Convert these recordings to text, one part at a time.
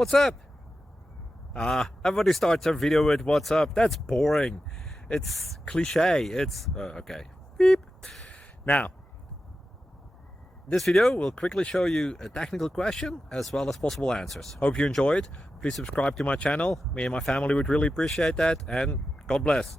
What's up? Everybody starts their video with what's up. That's boring. It's cliche. It's okay. Beep. Now, this video will quickly show you a technical question as well as possible answers. Hope you enjoyed. Please subscribe to my channel. Me and my family would really appreciate that, and God bless.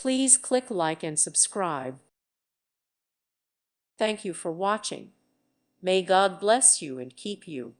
Please click like and subscribe. Thank you for watching. May God bless you and keep you.